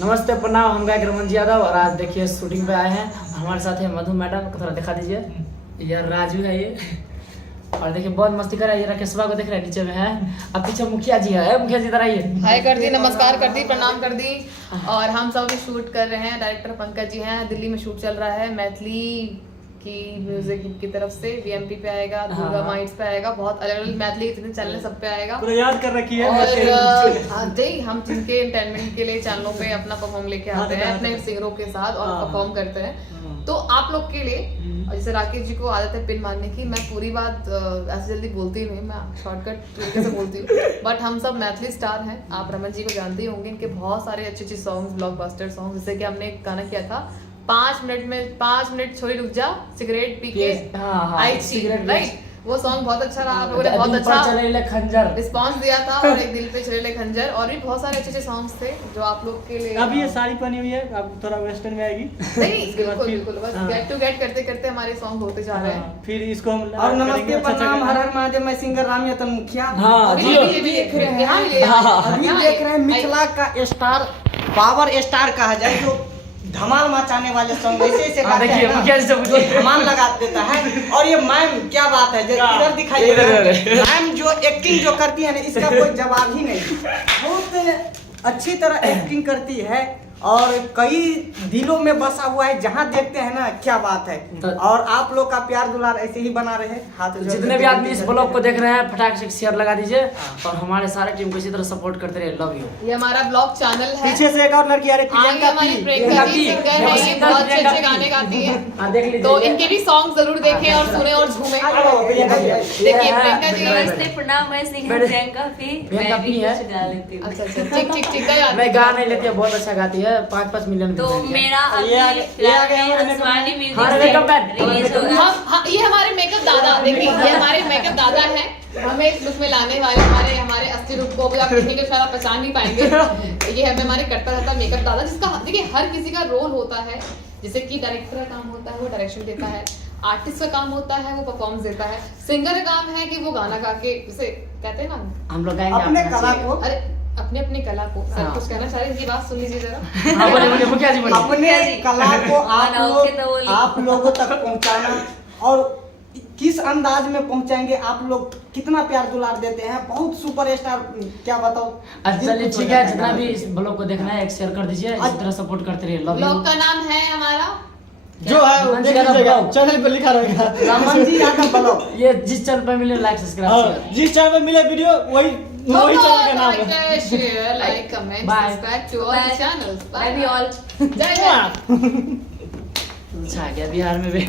नमस्ते प्रणाम, हम गायक रमन जी यादव और आज देखिए शूटिंग पे आए हैं। हमारे साथ है मधु मैडम, थोड़ा दिखा दीजिए। यार राजू है ये, और देखिए बहुत मस्ती कर रहा है। ये राकेशवा को देख रहे हैं नीचे में है। अब पीछे मुखिया जी है, मुखिया जी इधर आइए। हाय कर दी, नमस्कार कर दी, प्रणाम कर दी। और हम सब भी शूट कर रहे हैं। डायरेक्टर पंकज जी हैं, दिल्ली में शूट चल रहा है। मैथिली की म्यूजिक की तरफ से वीएमपी पे आएगा, दुर्गा माइट्स पे आएगा, बहुत अलग अलग मैथिली जितने चैनल सब पे आएगा। पूरा याद कर रखी है। और हम जिनके एंटरटेनमेंट के लिए चैनलों पे अपना परफॉर्म लेके आते हैं अपने सिंगरों के साथ और परफॉर्म करते हैं। तो आप लोग के लिए, जैसे राकेश जी को आदत है पिन मारने की, मैं पूरी बात ऐसे जल्दी बोलती नहीं, मैं शॉर्टकट तरीके से बोलती हूँ। बट हम सब मैथिली स्टार हैं, आप रमन जी को जानते ही होंगे। इनके बहुत सारे अच्छे अच्छे सॉन्ग्स, ब्लॉकबस्टर सॉन्ग, जैसे कि हमने एक गाना किया था 5 मिनट छोड़ी रुक जा, सिगरेट पी के आई छी, राइट। वो सॉन्ग बहुत अच्छा रहा, आप लोगों ने बहुत अच्छा खंजर रिस्पॉन्स दिया था। और एक दिल पे चले खंजर, और भी बहुत सारे अच्छे अच्छे सॉन्ग्स थे जो आप लोग के लिए। अभी ये साड़ी पहनी हुई है, अब थोड़ा वेस्टर्न में आएगी। नहीं, बिल्कुल बिल्कुल, बस गेट टू गेट करते करते हमारे सॉन्ग होते जा रहे हैं। फिर इसको हम और नमस्ते प्रणाम, हर हर महादेव, मैं सिंगर राम यतन मुखिया। अभी देख रहे हैं मिथिला का स्टार, पावर स्टार कहा जाए, जो धमाल मचाने वाले सॉन्ग ऐसे गाते हैं ना, धमाल लगा देता है। और ये मैम क्या बात है, इधर दिखाई दे रहा है मैम, जो एक्टिंग जो करती है ना, इसका कोई जवाब ही नहीं। बहुत अच्छी तरह एक्टिंग करती है और कई दिलों में बसा हुआ है, जहाँ देखते हैं ना, क्या बात है। और आप लोग का प्यार दुलार ऐसे ही बना रहे। हाथ जितने भी आदमी इस ब्लॉग को देख रहे हैं, फटाक से शेयर लगा दीजिए और हमारे सारे टीम को इसी तरह सपोर्ट करते रहे। Love you. ये हमारा ब्लॉग चैनल है। पीछे से एक और लड़की आ रही है, आगे हमारी प्रियंका जी सिंगर है, ये बहुत अच्छे अच्छे गाने गाती है। तो इनके भी सॉन्ग जरूर देखें और सुने और झूमें। देखिए प्रियंका जी, नमस्ते प्रणाम, मैं सिंगर प्रियंका पी है। अच्छा ठीक ठीक ठीक है। मैं गा नहीं लेती है, बहुत अच्छा गाती है। 5-5 मिलियन। तो मेरा ये आ गया हंसवानी म्यूजिक रिलीज होगा। ये हमारे मेकअप दादा, देखिए ये हमारे मेकअप दादा हैं, हमें इस लुक में लाने वाले। हमारे असली रूप को भी आप देखेंगे शायद आप पहचान नहीं पाएंगे। ये हमारे करता रहता मेकअप दादा, जिसका देखिए हर किसी का रोल होता है। जैसे कि डायरेक्टर का काम होता है वो डायरेक्शन देता है, आर्टिस्ट का काम होता है वो परफॉर्मेंस देता है, सिंगर का काम है कि वो गाना गा के, जैसे कहते हैं ना, हम लोग गाएंगे अपने कला को। अरे अपने अपने कला को सर कुछ कहना चाह रहे हैं, ये बात सुन लीजिए जरा। मुखिया जी बोलिए। अपने कला को आप लोगों तक पहुंचाना, और किस अंदाज में पहुंचाएंगे, आप लोग कितना प्यार दुलार देते हैं, बहुत सुपरस्टार, क्या बताओ। चलिए ठीक है, जितना भी इस ब्लॉग को देखना है एक शेयर कर दीजिए, इस तरह सपोर्ट करते रहिए। Love you. ब्लॉग का नाम है हमारा जो है चैनल पर लिखा रहेगा रमन जी यादव ब्लॉग। ये जिस चैनल पर मिले लाइक सब्सक्राइब। जिस चैनल पे मिले वीडियो वही चैनल का नाम है। Share, like, comment, Bye. Subscribe to all the channels. Bye. जय जय। अच्छा गया बिहार में भी।